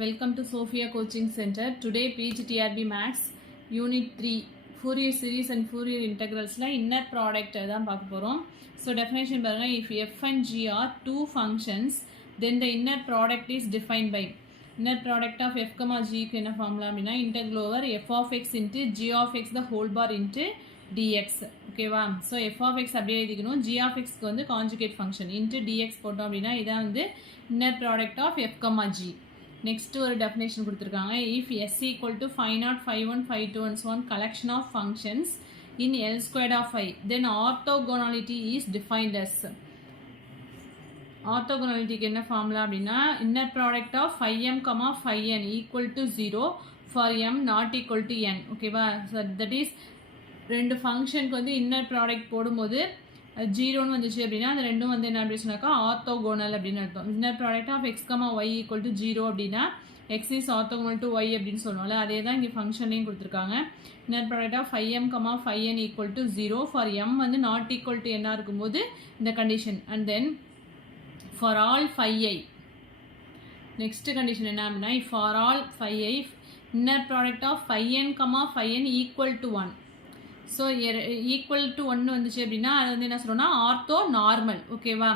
Welcome to Sophia Coaching Center. Today PGTRB Maths Unit 3 Fourier Series and Fourier Integrals la inner product தான் பார்க்க போறோம். So definition பாருங்க, if f and g are two functions then the inner product is defined by inner product of f comma g க்கு என்ன formula அப்படினா integral over f of x into g of x the whole bar into dx. ஓகேவா? So f of x அப்படியே எழுதிக்கணும். g of x க்கு வந்து conjugate function into dx போட்டோம் அப்படினா இதான் வந்து inner product of f comma g. Next ஒரு definition கொடுத்திருக்காங்க. If s equal to phi naught, phi 1, phi 2 and so on collection of functions in L squared of phi, then orthogonality is defined as. Orthogonality என்ன formula அப்படின்னா inner product of phi m comma phi n equal to 0 for m not equal to n. ஓகேவா? So that is ரெண்டு ஃபங்க்ஷனுக்கு வந்து inner product போடும்போது ஜீரோன்னு வந்துச்சு அப்படின்னா அந்த ரெண்டும் வந்து என்ன அப்படி சொன்னாக்கா ஆர்த்தோகோனல் அப்படின்னு அர்த்தம். Inner product of x comma y equal to zero அப்படின்னா x is orthogonal to y அப்படின்னு சொல்லுவோம்ல, அதே தான் இங்கே ஃபங்க்ஷன்லையும் கொடுத்துருக்காங்க. Inner product of phi m comma phi n equal to zero for m வந்து நாட் ஈக்குவல் டு என்ன இருக்கும்போது இந்த condition. And then for all phi i next condition என்ன அப்படின்னா for all phi i inner product of phi n comma phi n equal to one. So equal to ஒன்று வந்துச்சு அப்படின்னா அது வந்து என்ன சொல்கிறோம்னா ஆர்த்தோ நார்மல். ஓகேவா?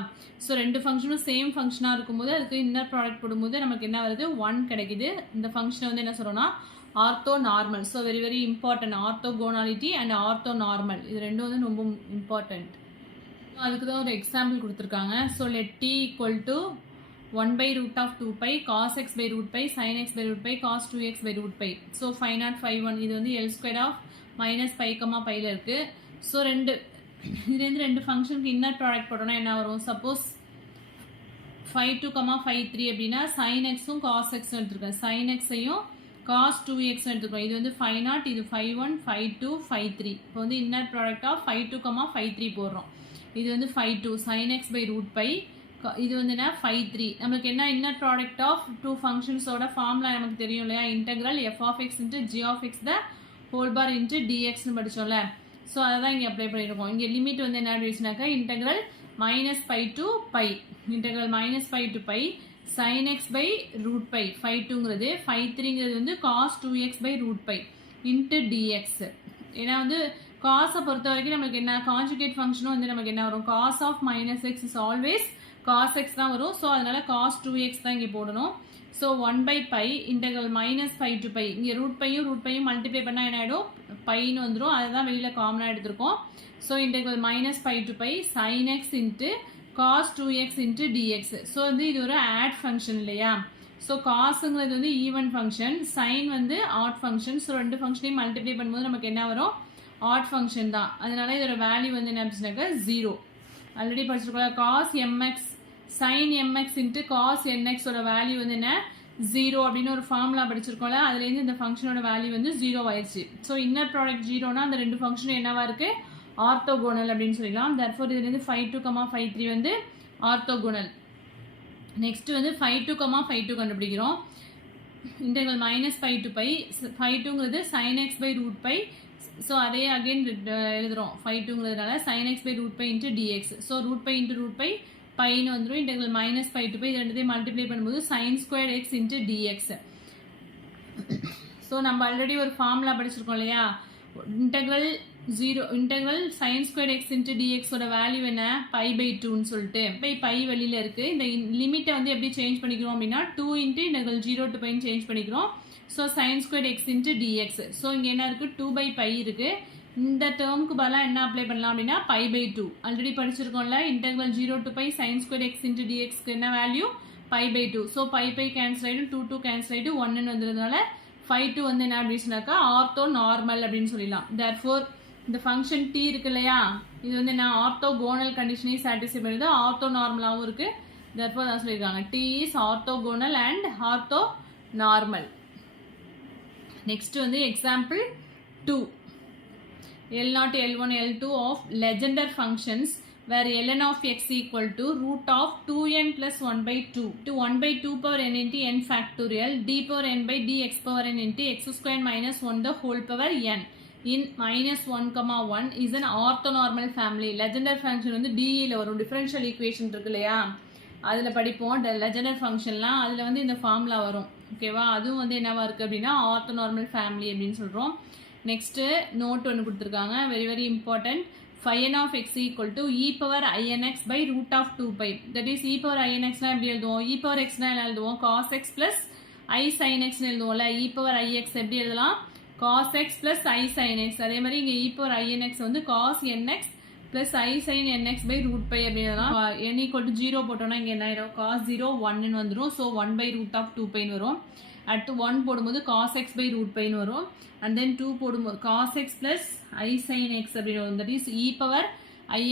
ஸோ ரெண்டு ஃபங்க்ஷனும் சேம் ஃபங்க்ஷனாக இருக்கும்போது அதுக்கு இன்னர் ப்ராடக்ட் போடும்போது நமக்கு என்ன வருது, ஒன் கிடைக்குது. இந்த ஃபங்க்ஷனை வந்து என்ன சொல்கிறோம்னா orthonormal. So very very important orthogonality and orthonormal, இது ரெண்டும் வந்து ரொம்ப இம்பார்ட்டன்ட். அதுக்கு தான் ஒரு எக்ஸாம்பிள் கொடுத்துருக்காங்க. So let t equal to 1 by root of 2 pi cos x by root pi sin x by root pi cos 2x by root pi. So phi naught phi 1 இது வந்து L squared of minus pi comma pi ல இருக்கு. So இதுலேருந்து ரெண்டு ஃபங்க்ஷனுக்கு inner product போட்டோம்னா என்ன வரும், சப்போஸ் phi 2 comma phi 3 அப்படின்னா sin xும் cos xும் எடுத்துருக்கேன், sin xையும் cos 2x எடுத்துக்கிறோம். இது வந்து phi naught, இது phi 1 phi 2 phi 3. இப்போ வந்து inner product of phi 2 comma phi 3 போடுறோம். இது வந்து phi 2 sin x by root pi, இது வந்து என்ன phi 3. நமக்கு என்ன இன்னர் ப்ராடக்ட் ஆஃப் டூ ஃபங்க்ஷன்ஸோட ஃபார்முலா நமக்கு தெரியும் இல்லையா, integral f of x into g of x the whole bar into dxன்னு படிச்சோம்ல. ஸோ அதை தான் இங்கே அப்ளை பண்ணியிருக்கோம். இங்கே லிமிட் வந்து என்ன ஆயிடுச்சுனாக்கா integral minus pi to pi, integral minus pi to pi sin x by root pi phi 2ங்கிறது phi 3ங்கிறது வந்து cos 2x by root pi into dx. ஏன்னா வந்து காஸை பொறுத்த வரைக்கும் நமக்கு என்ன கான்ஜுகேட் ஃபங்க்ஷனும் வந்து நமக்கு என்ன வரும், cos of minus x is always cos x தான் வரும். ஸோ அதனால cos 2x தான் இங்கே போடணும். So 1 by pi integral minus pi to pi, இங்கே ரூட் பையும் மல்டிப்ளை பண்ணால் என்ன ஆகிடும், பைன்னு வந்துடும். அதுதான் வெளியில் காமனாக எடுத்திருக்கோம். So integral minus pi to pi sin x into cos 2x into dx. So வந்து இது ஒரு ஆட் ஃபங்க்ஷன் இல்லையா. ஸோ காசுங்கிறது வந்து ஈவன் ஃபங்க்ஷன், சைன் வந்து ஆட் ஃபங்க்ஷன். ஸோ ரெண்டு ஃபங்க்ஷனையும் மல்டிப்ளை பண்ணும்போது நமக்கு என்ன வரும், ஆட் ஃபங்க்ஷன் தான். அதனால இதோட வேல்யூ வந்து என்ன அப்படின்னாக்கா 0. ஆல்ரெடி படிச்சிருக்கோம் cos mx sin mx into cos nx ஓட வேல்யூ வந்து என்ன 0 அப்படின்னு ஒரு ஃபார்முலா படிச்சிருக்கோம்ல, அதுலேருந்து இந்த ஃபங்க்ஷனோட வேல்யூ வந்து 0 ஆயிடுச்சு. ஸோ இன்னர் ப்ராடக்ட் 0னா அந்த ரெண்டு ஃபங்க்ஷனும் என்னவா இருக்கு, ஆர்த்தோகோனல் அப்படின்னு சொல்லிடலாம். தர்ஃபோர் இதுலேருந்து phi 2 comma phi 3 வந்து ஆர்த்தோகோனல். நெக்ஸ்ட் வந்து phi 2 comma phi 2 கண்டுபிடிக்கிறோம். Integral minus pi to pi phi 2ங்கிறது sin x by root pi. So அதே அகெயின் எழுதுகிறோம் phi 2ங்கிறதுனால sin x by root pi into dx. So root pi into root pi பைன்னு வந்துடும். Integral minus pi to pi இது ரெண்டுத்தையும் multiply பண்ணும்போது sin squared x into dx. So நம்ம already ஒரு ஃபார்முலா படிச்சிருக்கோம் இல்லையா, integral sin squared x into dx ஓட வேல்யூ என்ன பை பை 2ன்னு சொல்லிட்டு பை வெளியில் இருக்குது. இந்த லிமிட்டை வந்து எப்படி சேஞ்ச் பண்ணிக்கிறோம் அப்படின்னா 2 இன்ட்டு இன்டெக்ரல் 0 to பைன்னு சேஞ்ச் பண்ணிக்கிறோம். So sin squared x into dx. So இங்கே என்ன இருக்குது, 2 by பை இருக்குது. இந்த டேர்முக்கு பதிலாக என்ன அப்ளை பண்ணலாம் அப்படின்னா பை பை 2 ஆல்ரெடி படிச்சிருக்கோம்ல, integral 0 to pi sin squared x into dxக்கு என்ன value pi by 2. So pi cancel ஆகிடும், 2 கேன்சல் ஆகிட்டு 1ன்னு வந்ததுனால phi 2 வந்து என்ன அப்படின்னு சொன்னாக்கா ஆர்த்தோ நார்மல் அப்படின்னு சொல்லிடலாம். தேர்ஃபோர் இந்த ஃபங்க்ஷன் டி இருக்கு இல்லையா, இது வந்து என்ன ஆர்த்தோகோனல் கண்டிஷனையும் சாட்டிஸ்ஃபை பண்ணுது, ஆர்த்தோ நார்மலாகவும் இருக்கு. தேர்ஃபோர் தான் சொல்லியிருக்காங்க t is orthogonal and orthonormal. Next வந்து example 2, L0 L1 L2 of Legendre functions where ln of x equal to root of 2n plus 1 by 2 to 1 by 2 power n into n factorial d power n by dx power n into x squared minus 1 the whole power n in minus 1 comma 1 is an orthonormal family. Legendre function வந்து DEல வரும், differential equation இருக்கு இல்லையா, அதில் படிப்போம் Legendre ஃபங்க்ஷன்லாம். அதில் வந்து இந்த ஃபார்முலா வரும். ஓகேவா? அதுவும் வந்து என்னவா இருக்குது அப்படின்னா ஆர்த்தோனார்மல் ஃபேமிலி அப்படின்னு சொல்கிறோம். நெக்ஸ்ட்டு நோட் ஒன்று கொடுத்துருக்காங்க, very very important. Phi of x equal to e power inx by root of 2 pi. That is e power inx na எப்படி எழுதுவோம்? e power x na என்ன எழுதுவோம்? cos x plus I sin x எழுதுவோம்ல. e power ix எப்படி எழுதலாம்? cos x plus I sin x. அதே மாதிரி இங்கே e power inx வந்து cos nx plus I sin nx by root pi அப்படி எழுதலாம். n equal to 0 போட்டோம்னா இங்கே என்ன ஆயிடும்? cos 0 1 வந்துடும். So 1 by root of 2 pi வரும். அடுத்து 1 போடும்போது cos x by root pi வரும். and then 2 போடும்போது cos x plus I sin x அப்படின்னு வரும். that is e power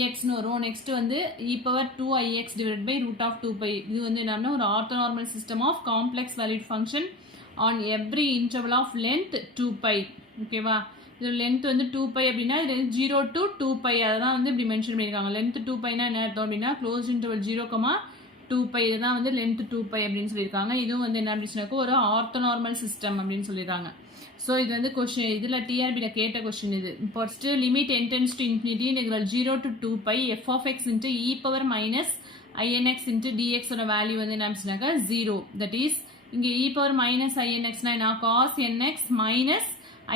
ix வரும். நெக்ஸ்ட் வந்து e power 2ix divided by root of 2 pi. இது வந்து என்னன்னா ஒரு orthonormal system of complex valued function on every interval of length 2 pi. ஓகேவா? இது லென்த் வந்து 2 pi அப்படின்னா இது 0 to 2 pi அதை தான் வந்து இப்படி மென்ஷன் பண்ணியிருக்காங்க. லென்த் 2 pi என்ன அர்த்தம் அப்படின்னா க்ளோஸ் இன்டர்வல் 0,2 pi இதுதான் வந்து லென்த் 2 pi அப்படின்னு சொல்லியிருக்காங்க. இதுவும் வந்து என்ன அப்படின்னாக்கா ஒரு ஆர்த்தோனார்மல் சிஸ்டம் அப்படின்னு சொல்லியிருக்காங்க. ஸோ இது வந்து கொஸ்டின் இதில் டிஆர்பியில் கேட்ட கொஸ்டின் இது. First limit n tends to infinity integral 0 to 2 pi f of x into e power minus inx into dx ஓட வேல்யூ வந்து என்ன அப்படின்னாக்கா 0. தட் இஸ் இங்கே e power minus inxனா என்ன? cos nx minus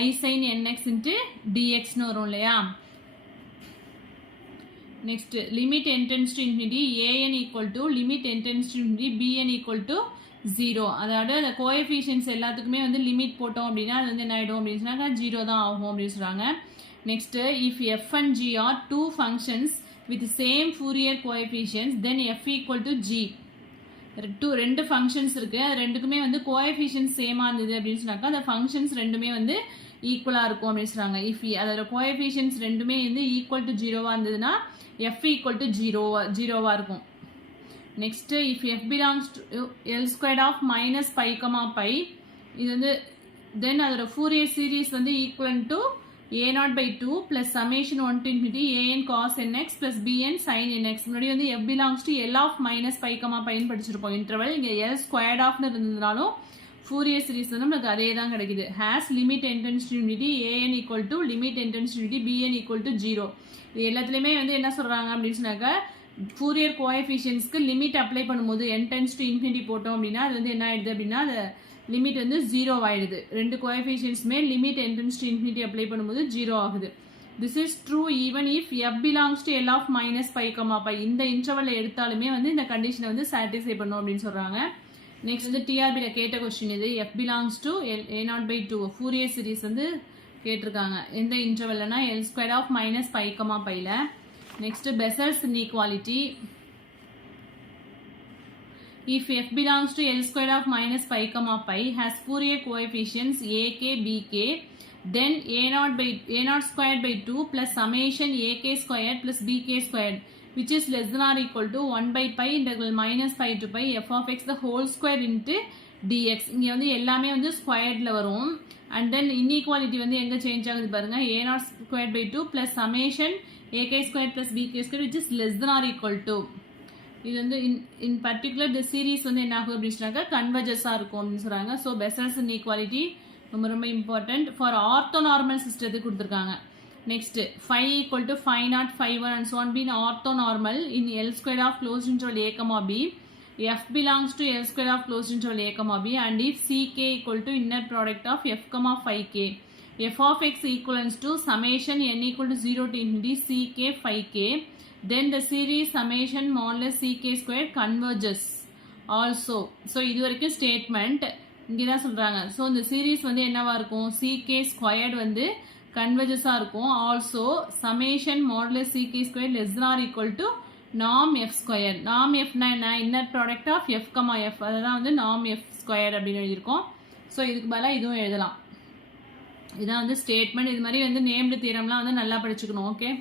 I sin nx into dxன்னு வரும் இல்லையா? Next limit n tends to infinity an equal to limit n tends to infinity bn equal to 0. அதாவது அந்த கோஎஃபிஷியன்ஸ் எல்லாத்துக்குமே வந்து லிமிட் போட்டோம் அப்படின்னா அது வந்து என்ன ஆகிடும் அப்படின்னு சொன்னாக்கா 0 தான் ஆகும் அப்படின்னு சொல்கிறாங்க. Next if f and g are two functions with same Fourier coefficients then f equal to g. ரெண்டு ஃபங்க்ஷன்ஸ் இருக்குது, அது ரெண்டுக்குமே வந்து கோஎஃபிஷியன்ஸ் சேமாக இருந்தது அப்படின்னு சொன்னாக்கா அந்த ஃபங்க்ஷன்ஸ் ரெண்டுமே வந்து ஈக்குவலாக இருக்கும் அப்படின்னு சொல்கிறாங்க. இஃப் அதோட கோஎஃபிஷியன்ஸ் ரெண்டுமே வந்து ஈக்குவல் டு 0வாக இருந்ததுன்னா f equal to 0வாக இருக்கும். Next if f belongs to L squared of minus pi comma pi இது வந்து தென் அதோட ஃபூரியர் சீரீஸ் வந்து equal to a0 by 2 plus summation 1 to infinity an cos nx plus bn sin nx. முன்னாடி வந்து f belongs to L of minus pi comma pi படிச்சிருப்போம் interval. இங்கே L squared of இருந்ததுனாலும் Fourier series வந்து நமக்கு அதே தான் கிடைக்குது. has limit n tends to infinity an equal to limit n tends to infinity bn equal to 0. இது எல்லாத்துலேயுமே வந்து என்ன சொல்கிறாங்க அப்படின்னு சொன்னாக்கா ஃபூரியர் கோஎஃபிஷியன்ஸ்க்கு லிமிட் அப்ளை பண்ணும்போது n tends to infinity போட்டோம் அப்படின்னா அது வந்து என்ன ஆயிடுது அப்படின்னா அது லிமிட் வந்து 0 ஆயிடுது. ரெண்டு கோஎஃபிஷியன்ஸுமே limit n tends to infinity apply பண்ணும்போது 0 ஆகுது. This is true even if f belongs to L of minus pi comma pi. இந்த இன்டர்வலில் எடுத்தாலுமே வந்து இந்த கண்டிஷனை வந்து சாட்டிஸ்ஃபை பண்ணும் அப்படின்னு சொல்கிறாங்க. நெக்ஸ்ட் வந்து டிஆர்பியில் கேட்ட கொஸ்டின் இது. f belongs to a0 by 2 Fourier series வந்து கேட்டிருக்காங்க. எந்த இன்டர்வல்னா L squared of minus pi comma piல. Next, Bessel's inequality. If f belongs to L squared of minus pi comma pi has Fourier coefficients ak, bk, then a0 squared by 2 plus summation ak squared plus bk squared which is less than or equal to 1 by pi integral minus pi to pi f of x the whole square into dx. இங்கே வந்து எல்லாமே வந்து ஸ்கொயர்டில் வரும். And then inequality வந்து எங்கே change ஆகுது பாருங்க. a0 squared by 2 plus summation ak squared plus bk squared which is less than or equal to. இது வந்து இன் பர்டிகுலர் இந்த சீரீஸ் வந்து என்ன ஆகும் அப்படின்னாக்கா கன்வர்ஜஸாக இருக்கும் அப்படின்னு சொல்கிறாங்க. ஸோ பெசல்ஸ் இன்இக்வாலிட்டி ரொம்ப ரொம்ப இம்பார்ட்டன்ட் ஃபார் ஆர்த்தோனார்மல் சிஸ்டத்துக்கு கொடுத்துருக்காங்க. Next phi equal to phi naught phi 1 and so on being orthonormal in L squared of closed interval a comma b. f belongs to L squared of closed interval a comma b and if ck equal to inner product of f comma phi k. f of x equals to summation n equal to 0 to infinity ck phi k. Then the series summation modulus ck squared converges also. So இது வரைக்கும் statement இங்கே தான் சொல்கிறாங்க. So இந்த series வந்து என்னவா இருக்கும்? ck squared வந்து கன்வர்ஜஸாக இருக்கும். Also summation modulus ck square less than or equal to norm f square. Norm எஃப்னா என்ன? Inner product of f comma f, அதை தான் வந்து நார்ம் எஃப் ஸ்கொயர் அப்படின்னு எழுதியிருக்கோம். ஸோ இதுக்கு பதிலாக இதுவும் எழுதலாம். இதான் வந்து ஸ்டேட்மெண்ட். இது மாதிரி வந்து நேம்டு தியரம்லாம் வந்து நல்லா படிச்சுக்கணும். ஓகே.